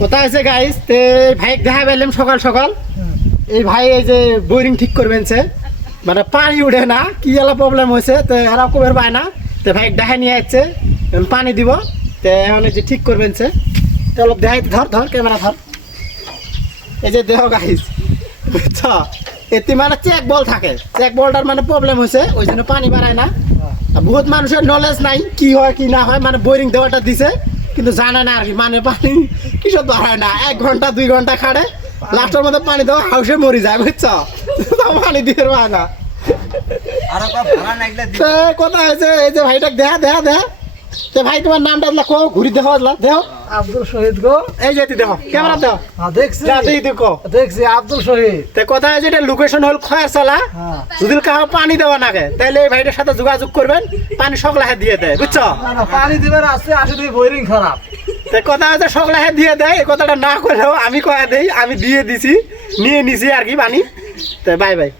কোথায় আছে গাইস তে ভাই দেখা পেলাম সকাল সকাল এই ভাই এই যে বোরিং ঠিক করবেন সে মানে পানি উঠে না কি এলা প্রবলেম হয়েছে তো এরা কবের পায় না তো ভাই দেখা নিয়ে আসছে পানি দিব তো এখন এই যে ঠিক করবেন সে তো অলপ দেখাই ধর ধর ক্যামেরা ধর এই যে দেহ গাইস বুঝছ এতে মানে চেক বল থাকে চেক বলটার মানে প্রবলেম হয়েছে ওই জন্য পানি বাড়ায় না বহুত মানুষের নলেজ নাই কি হয় কি না হয় মানে বোরিং দেওয়াটা দিছে কিন্তু জানে না আর কি মানে পানি কিসব বাড়ায় না 1 ঘন্টা 2 ঘন্টা খাড়ে লাস্টের মধ্যে পানি দেওয়া হাউসে মরি যায় বুঝছ পানি দিয়ে না কথা হয়েছে এই যে ভাইটা দেখা তো ভাই তোমার নামটা লেখো ঘুরি দেখো দেখো আব্দুল শহীদ গো এই যে দেখো ক্যামেরা দাও দেখছি দেখো দেখছি আব্দুল শহীদ তো কথা হয়েছে এটা লোকেশন হল খয়ারসালা যদি কাউ পানি দেওয়া নাগে তাহলে এই ভাইটার সাথে যোগাযোগ করবেন পানি সকলাহে দিয়ে দেয় বুঝছো পানি দিবার আছে আসলে বোরিং খারাপ তো কথা হচ্ছে সকলাহে দিয়ে দেয় এই কথাটা না করেও আমি কয়া দেই আমি দিয়ে দিছি নিয়ে নিছি আর কি পানি তো বাই বাই